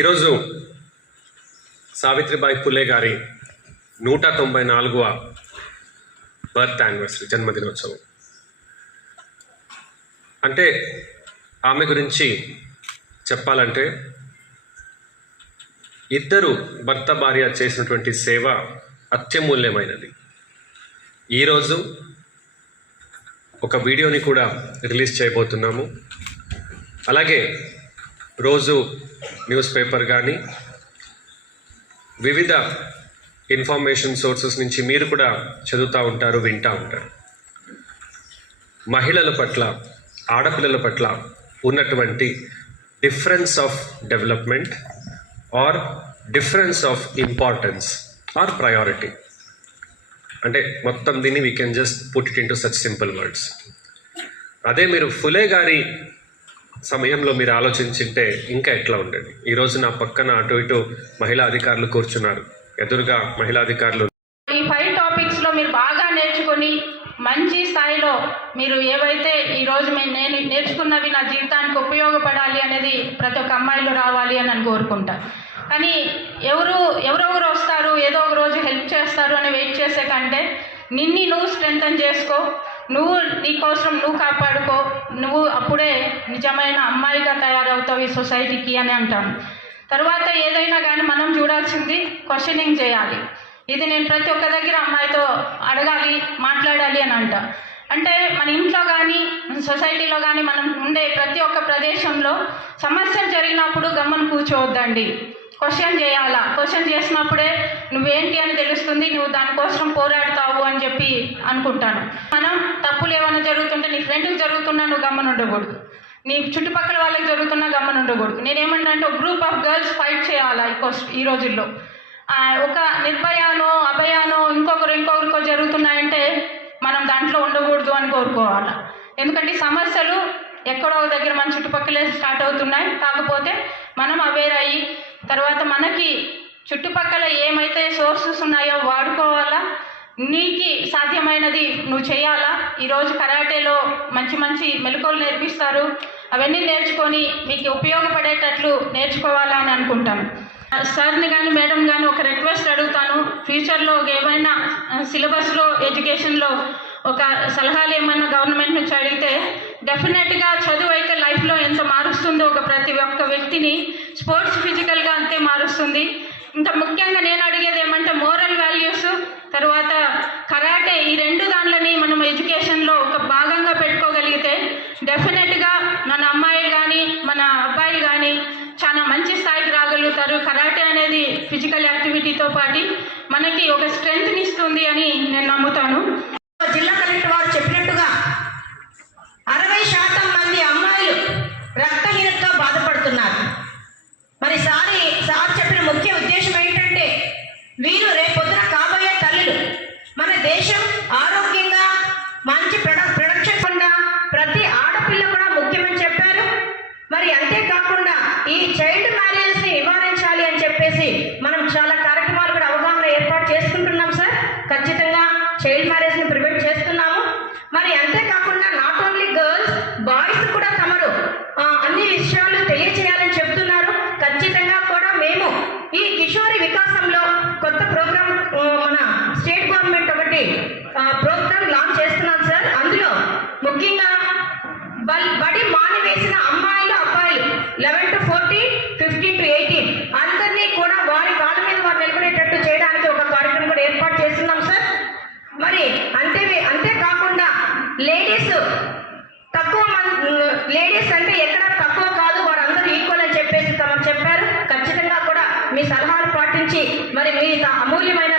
ఈరోజు సావిత్రిబాయి పులే గారి 194వ birth anniversary, జన్మదినోత్సవం. అంటే ఆమె గురించి చెప్పాలంటే ఇద్దరు భర్త భార్య చేసినటువంటి సేవ అత్యమూల్యమైనది. ఈరోజు ఒక వీడియోని కూడా రిలీజ్ చేయబోతున్నాము. అలాగే రోజు న్యూస్ పేపర్ కానీ వివిధ ఇన్ఫర్మేషన్ సోర్సెస్ నుంచి మీరు కూడా చదువుతూ ఉంటారు, వింటూ ఉంటారు. మహిళల పట్ల, ఆడపిల్లల పట్ల ఉన్నటువంటి difference of development or difference of importance or priority. అంటే మొత్తం దీన్ని we can just put it into such simple words. అదే మీరు ఫులే గారి సమయంలో మీరు ఆలోచించింటే ఇంకా ఎట్లా ఉండేది. ఈరోజు నా పక్కన అటు ఇటు మహిళా అధికారులు కూర్చున్నారు, ఎదురుగా మహిళా అధికారులు. ఈ 5 టాపిక్స్లో మీరు బాగా నేర్చుకొని మంచి స్థాయిలో మీరు ఏవైతే ఈరోజు నేను నేర్చుకున్నవి నా జీవితానికి ఉపయోగపడాలి అనేది ప్రతి ఒక్క అమ్మాయిలో రావాలి అని నేను కోరుకుంటా. కానీ ఎవరెవరు వస్తారు, ఏదో ఒక రోజు హెల్ప్ చేస్తారు అని వెయిట్ చేసే కంటే నువ్వు స్ట్రెంథన్ చేసుకో, నువ్వు నీ కోసం నువ్వు కాపాడుకో, నువ్వు అప్పుడే నిజమైన అమ్మాయిగా తయారవుతావు ఈ సొసైటీకి అని అంటాను. తర్వాత ఏదైనా కానీ మనం చూడాల్సింది క్వశ్చనింగ్ చేయాలి. ఇది నేను ప్రతి ఒక్క దగ్గర అమ్మాయితో అడగాలి, మాట్లాడాలి అని అంట. అంటే మన ఇంట్లో కానీ సొసైటీలో కానీ మనం ఉండే ప్రతి ఒక్క ప్రదేశంలో సమస్యలు జరిగినప్పుడు గమ్మున కూర్చోవద్దండి, క్వశ్చన్ చేయాలా. క్వశ్చన్ చేసినప్పుడే నువ్వేంటి అని తెలుస్తుంది, నువ్వు దానికోసం పోరాడతావు అని చెప్పి అనుకుంటాను. మనం తప్పులు ఏమైనా జరుగుతుంటే నీ ఫ్రెండ్కి జరుగుతున్నా నువ్వు గమ్మన ఉండకూడదు, నీ చుట్టుపక్కల వాళ్ళకి జరుగుతున్నా గమ్మన ఉండకూడదు. నేనేమంటా అంటే ఒక గ్రూప్ ఆఫ్ గర్ల్స్ ఫైట్ చేయాలా ఈ రోజుల్లో. ఒక నిర్భయానో అభయానో ఇంకొకరికో జరుగుతున్నాయంటే మనం దాంట్లో ఉండకూడదు అని కోరుకోవాలి. ఎందుకంటే సమస్యలు ఎక్కడో దగ్గర మన చుట్టుపక్కలే స్టార్ట్ అవుతున్నాయి. కాకపోతే మనం అవేర్ అయ్యి తర్వాత మనకి చుట్టుపక్కల ఏమైతే సోర్సెస్ ఉన్నాయో వాడుకోవాలా, నీకు సాధ్యమైనది నువ్వు చేయాలా. ఈరోజు కరాటేలో మంచి మంచి మెలకువలు నేర్పిస్తారు, అవన్నీ నేర్చుకొని మీకు ఉపయోగపడేటట్లు నేర్చుకోవాలా అని అనుకుంటాను. సార్ని కానీ మేడం కానీ ఒక రిక్వెస్ట్ అడుగుతాను. ఫ్యూచర్లో ఏమైనా సిలబస్లో ఎడ్యుకేషన్లో ఒక సలహాలు ఏమైనా గవర్నమెంట్ నుంచి అడిగితే డెఫినెట్గా చదువు అయితే లైఫ్లో ఎంత మారుస్తుందో ఒక ప్రతి ఒక్క వ్యక్తిని, స్పోర్ట్స్ ఫిజికల్గా అంతే మారుస్తుంది. ఇంకా ముఖ్యంగా నేను అడిగేది ఏమంటే మోరల్ వాల్యూస్, తర్వాత కరాటే, ఈ 2 దానిలని మనం ఎడ్యుకేషన్లో ఒక భాగంగా పెట్టుకోగలిగితే డెఫినెట్గా మన అమ్మాయిలు కానీ మన అబ్బాయిలు కానీ చాలా మంచి స్థాయికి రాగలుగుతారు. కరాటే అనేది ఫిజికల్ యాక్టివిటీతో పాటు మనకి ఒక స్ట్రెంగ్త్ని ఇస్తుంది అని నేను నమ్ముతాను. జిల్లా కలెక్టర్ వారు చెప్పినట్టుగా 60% మంది అమ్మాయిలు రక్తహీనతతో బాధపడుతున్నారు. మరి సార్ చెప్పిన ముఖ్య ఉద్దేశం ఏంటంటే వీరు రేపొద్దున కాబోయే తల్లులు. మన దేశం ఆరోగ్యంగా మంచి ప్రొడక్షన్ కూడా ప్రతి ఆడపిల్ల కూడా ముఖ్యమని చెప్పారు. మరి అంతేకాకుండా ఈ చైల్డ్ మ్యారేజ్ని నివారించాలి అని చెప్పేసి మనం చాలా కార్యక్రమాలు కూడా అవగాహన ఏర్పాటు చేసుకుంటున్నాం సార్. ఖచ్చితంగా చైల్డ్ మ్యారేజ్ని ప్రివెంట్ చేస్తున్నాము. మరి అంతేకాకుండా నాట్ ఓన్లీ గర్ల్స్, బాయ్స్ కూడా తమరు అన్ని విషయాలు తెలియచేయాలని చెప్తున్నారు. ఖచ్చితంగా కూడా మేము ఈ కిషోరి వికాసంలో కొత్త ప్రోగ్రామ్ మన స్టేట్ గవర్నమెంట్ ఒకటి ప్రోగ్రామ్ లాంచ్ చేస్తున్నాం సార్. అందులో ముఖ్యంగా బడి మానివేసిన అమ్మాయిలు అబ్బాయిలు 11 to 14, 15 to 18 అందరినీ కూడా వారి కాళ్ళ మీద వారు నిలబడేటట్టు చేయడానికి ఒక కార్యక్రమం కూడా ఏర్పాటు చేస్తున్నాం సార్. మరి అంతేకాకుండా లేడీస్ అంటే ఎక్కడ తక్కువ కాదు, వారందరూ ఈక్వల్ అని చెప్పేసి తమకు చెప్పారు. ఖచ్చితంగా కూడా మీ సలహాలు పాటించి మరి మీ అమూల్యమైన